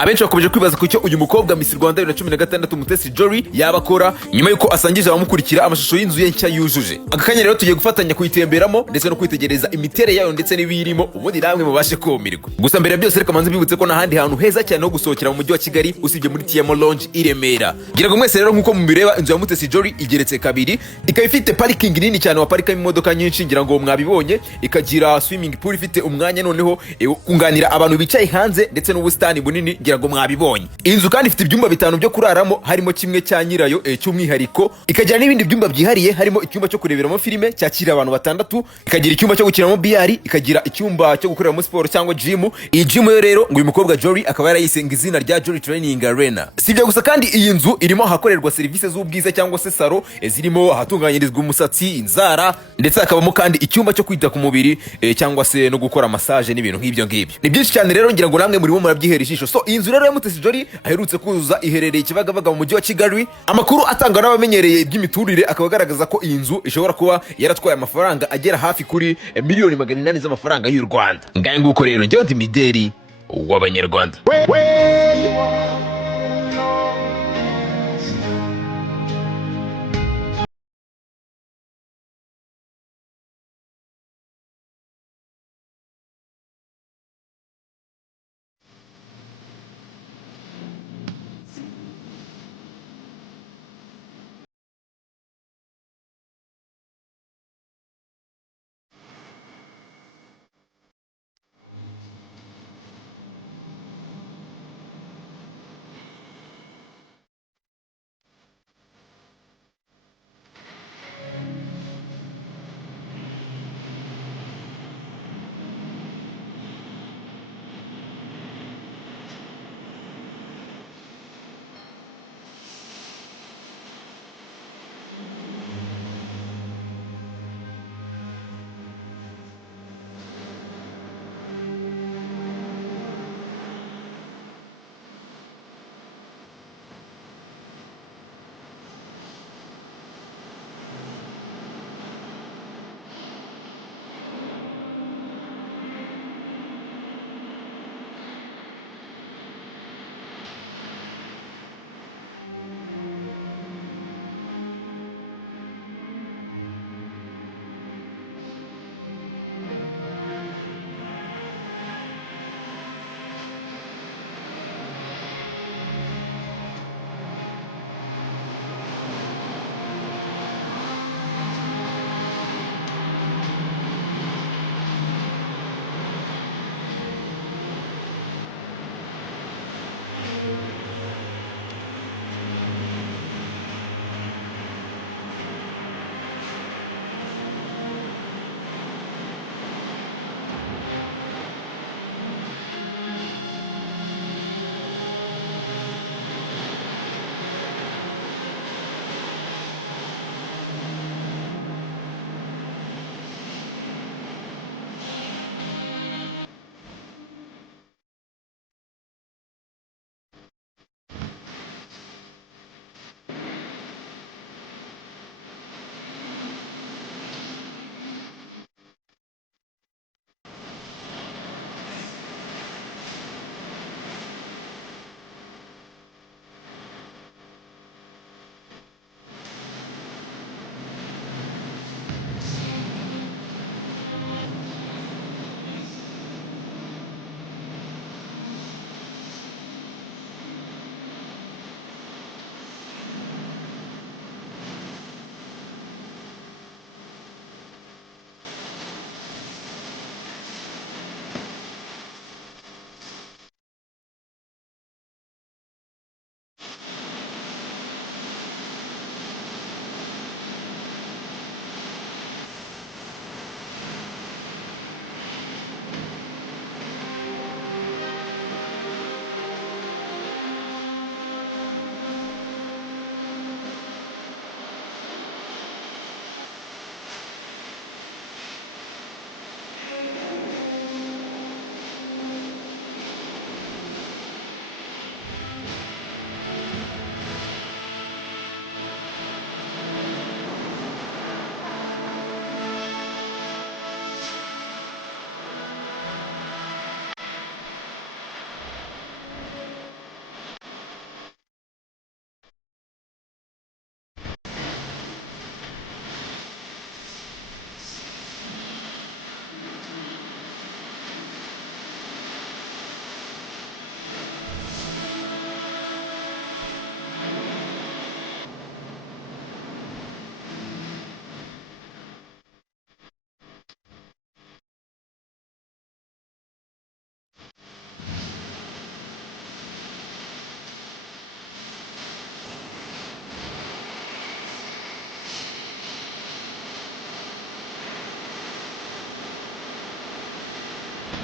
Abenshi bakomeje kwibaza ku cyo uyu mukobwa Miss Rwanda 2016 Mutesi Jolly yaba akora nyuma yuko asangije abamukurikira amashusho y'inzu ye nshya yujuje. Akakanya rero tugiye gufatanya kuyitemberamo ndetse no kwitegereza imiterere yayo ndetse n'ibirimo ubundi namwe mubashe kumirwa. Gusa mbere byose reka manze mbibutse ko nahandi hantu heza cyane ho gusohokera mu mujyi wa Kigali usibye muri TM Lounge i Remera. Gira ngo mwese rero nkuko mubireba inzu ya Mutesi Jolly igeretse kabiri, ikaba ifite parking nini cyane waparikamo imodoka nyinshi, ngira ngo mwabibonye, ikagira swimming pool ifite umwanya noneho kunganira abantu bicaye hanze ndetse n'ubusitani bunini, ngira ngo mwabibonye. Inzu kandi ifite ibyumba bitanu byo kuraramo, harimo kimwe cya nyirayo cy'umwihariko, ikagira n'ibindi byumba byihariye, harimo icyumba cyo kureberamo filime cyakira abantu batandatu, ikagira icyumba cyo gukinamo BR, ikagira icyumba cyo gukoreramo sport cyangwa gym. Iyi gym yo rero ngo uyu mukobwa Jolly akaba yarayisenga izina rya Jolly Training Arena. Sibyo gusa kandi iyi nzu irimo ahakorerwa serivisi z'ubwiza cyangwa se salo, zirimo ahatunganyirizwa umusatsi, inzara, ndetse hakabamo kandi icyumba cyo kwita ku mubiri cyangwa se no gukora massage n'ibintu nk'ibyo ngibyo. Ni byinshi cyane rero ngira ngo namwe murimo murabyihera ijisho. So iyi nzu rero ya Mutesi Jolly aherutse kuzuza iherereye Kibagabaga mu mujyi wa Kigali. Amakuru atangwa n'abamenyereye iby'imiturire akaba agaragaza ko iyi nzu ishobora kuba yaratwaye amafaranga agera hafi kuri miliyoni 800 z'amafaranga y'u Rwanda. Ngaye nguko rero njye ndi mideri w'Abanyarwanda.